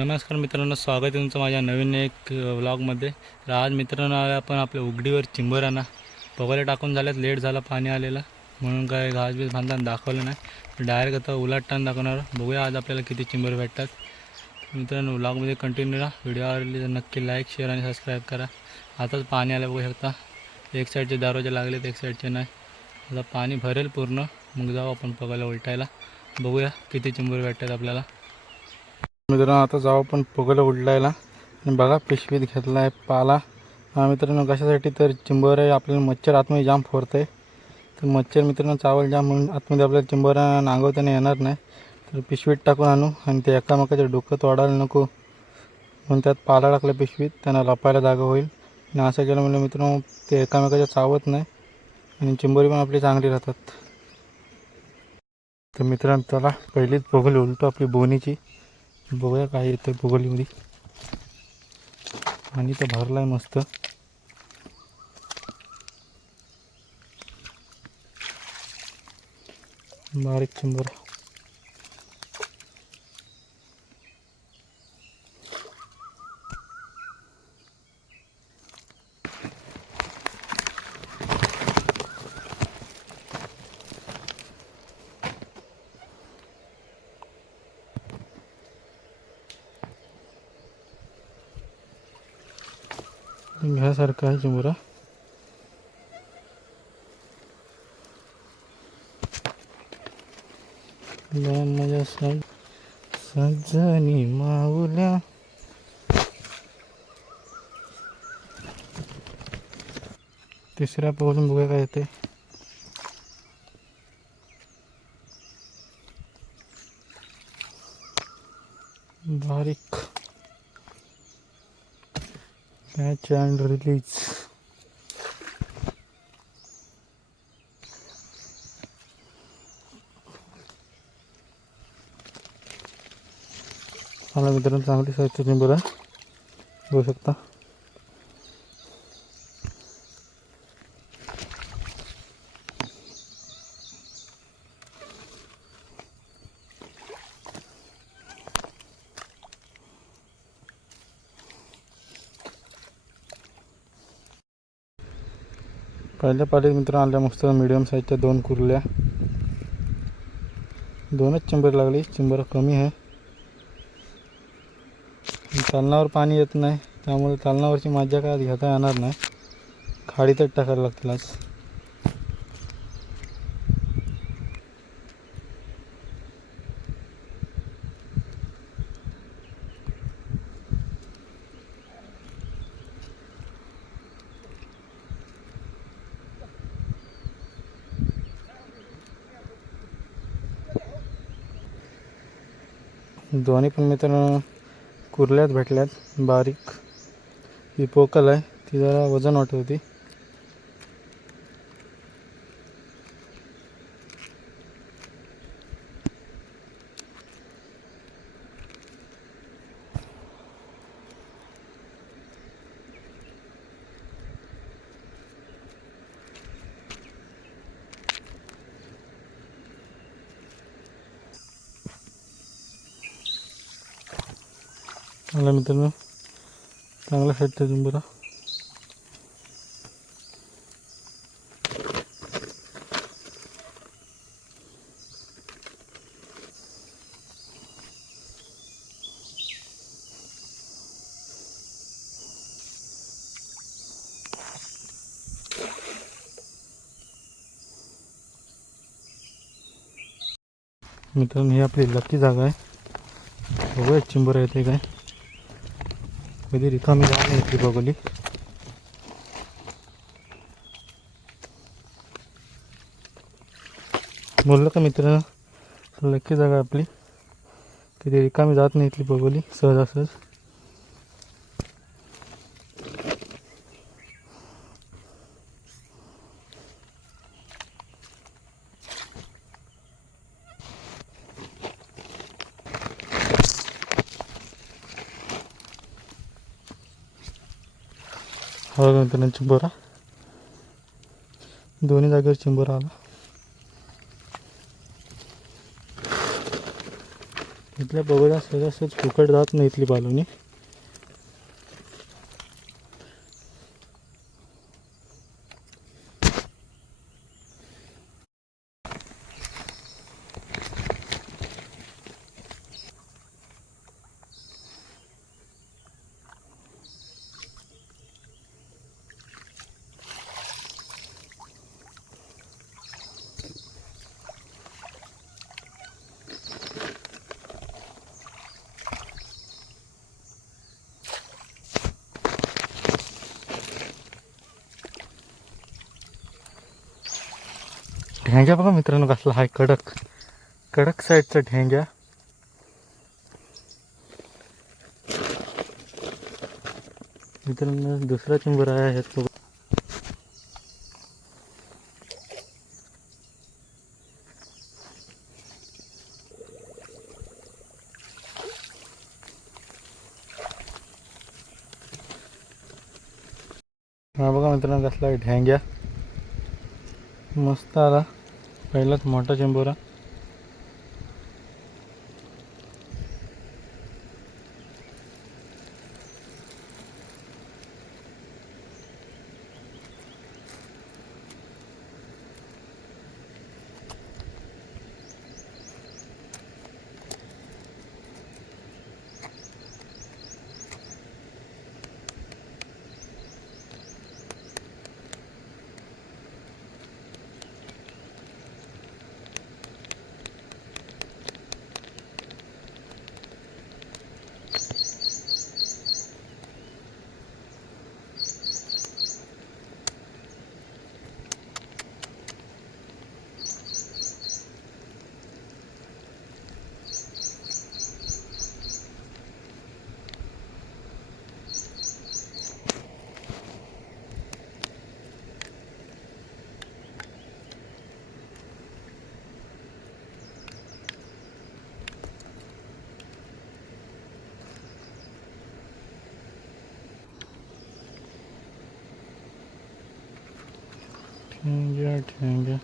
नमस्कार मित्रांनो, स्वागत आहे तुमचं माझ्या नवीन एक व्लॉगमध्ये. तर आज मित्रांनो आपण आपल्या उघडीवर चिंबरांना पगोले टाकून झाल्यात. लेट झाला पाणी आलेलं म्हणून काय घास बीस बांधताना दाखवलं नाही. डायरेक्ट आता उलाटताना दाखवणार. बघूया आज आपल्याला किती चिंबर भेटतात. मित्रांनो व्लॉगमध्ये कंटिन्यू राहा. व्हिडिओ आवडली तर नक्की लाईक, शेअर आणि सबस्क्राईब करा. आताच पाणी आलं बघू शकता. एक साईडचे दरवाजे लागलेत, एक साईडचे नाही. आता पाणी भरेल पूर्ण, मग जाऊ आपण पगोला उलटायला. बघूया किती चिंबर भेटतात आपल्याला. मित्रांनो आता जाऊ आपण पगोला उलटायला. आणि बघा पिशवीत घेतला आहे पाला. हा मित्रांनो कशासाठी, तर चिंबोरा आपल्याला मच्छर आतमध्ये जाम फोडतं आहे. तर मच्छर मित्रांनो चावल जाम म्हणून आतमध्ये आपल्याला चिंबोरा नांगवताना येणार नाही. तर पिशवीत टाकून आणू आणि ते एकामेकाचं डोकं तोडायला नको म्हणून त्यात पाला टाकला पिशवीत. त्यांना लपायला जागा होईल. आणि असं केलं म्हणजे मित्रांनो ते एकामेकाच्या चावत नाही आणि चिंबोरी पण आपली चांगली राहतात. तर मित्रांनो चला पहिलीच पगोली उलटो आपली बोनीची. बघूया काय येतं पगोलीमध्ये. आणि तर भरलाय मस्त. बारीक चिंबोरा. घ्यासारखा आहे चिंबोरा. माझ्या सजनी माऊल्या. तिसऱ्या पगोलून बघूया काय येते. बारीक कॅच अँड रिलीज. मला मित्रांनो चांगली साईजची चिंबोरा बघू शकता. पहिल्या पालीत मित्रांनो आल्या मस्त मीडियम साईजच्या 2 कुर्ल्या. 2च चिंबर लागली. चिंबर कमी आहे. चालनावर पाणी येत नाही त्यामुळे चालनावरची मजा काय घेता येणार नाही. खाडीतच टाकायला लागतील आज. दोन्ही पण मित्रांनो कुर्ल्यात भेटल्यात. बारीक ही पोकल आहे, ती जरा वजन वाटत होती. मला मित्रांनो चांगला साईजचा चिंबोरा. मित्रांनो ही आपली लकी जागा आहे. बघूया चिंबोरा येते काय. कधी रिकामी जागा नाही इथली बघली. बोललं का मित्रांनो लकी जागा आपली. कधी रिकामी जात नाही इथली बघली सहजासहज. हा मित्रांनो चिंबोरा. दोन्ही जागेवर चिंबोरा आला. इथल्या बघा सहज फुकट जात नाही इथली पालवणी. ढेंग्या बघा मित्रांनो कसला हाय, कडक कडक साईडचा ढेंग्या. मित्रांनो दुसरा चिंबर आहे ह्यात बघा. हा बघा मित्रांनो कसला ढेंग्या मस्त आला, पहिलाच मोठा चिंबोरा. ठेंग्या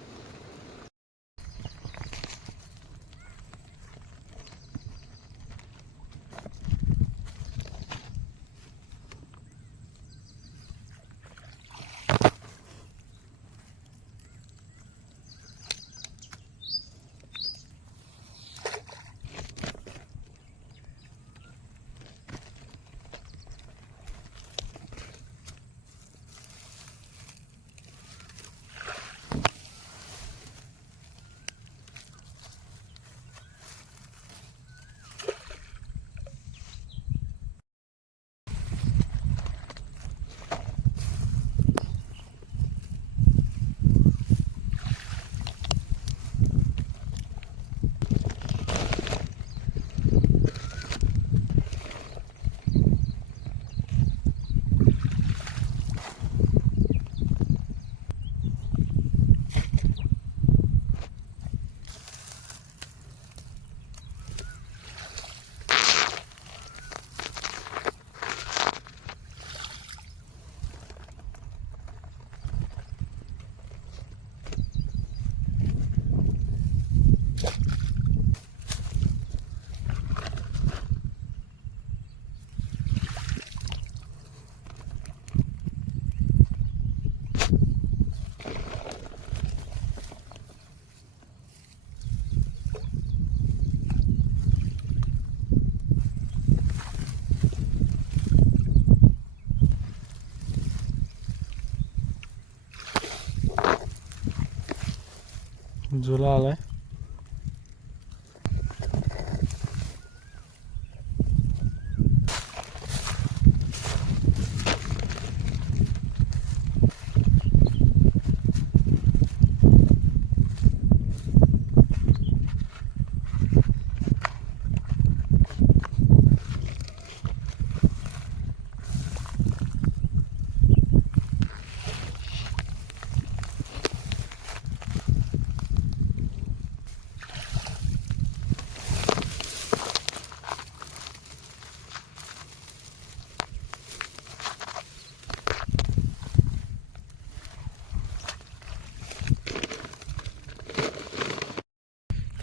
झुला आलाय.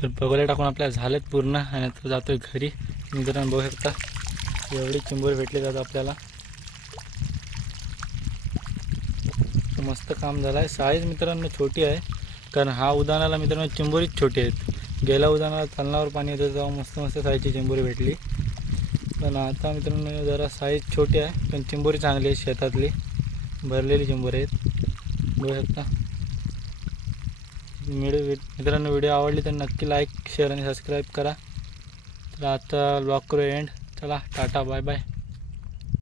तर बघायला टाकून आपल्या झालेत पूर्ण आणि आता जातोय घरी. मित्रांनो बघू शकता एवढी चिंबोरी भेटली जातात आपल्याला. मस्त काम झालं आहे. साईज मित्रांनो छोटी आहे कारण हा उदानाला मित्रांनो चिंबोरीच छोटी आहेत. गेल्या उदानाला तलनावर पाणी येतं तेव्हा मस्त मस्त साईजची चिंबोरी भेटली. पण आता मित्रांनो जरा साईज छोटी आहे पण चिंबोरी चांगली आहे. शेतातली भरलेली चिंबोरी आहेत बघू शकता. मित्रांनो व्हिडिओ आवडली तर नक्की लाईक शेअर आणि सबस्क्राईब करा. तर आता ब्लॉग करू एंड. चला टाटा बाय बाय.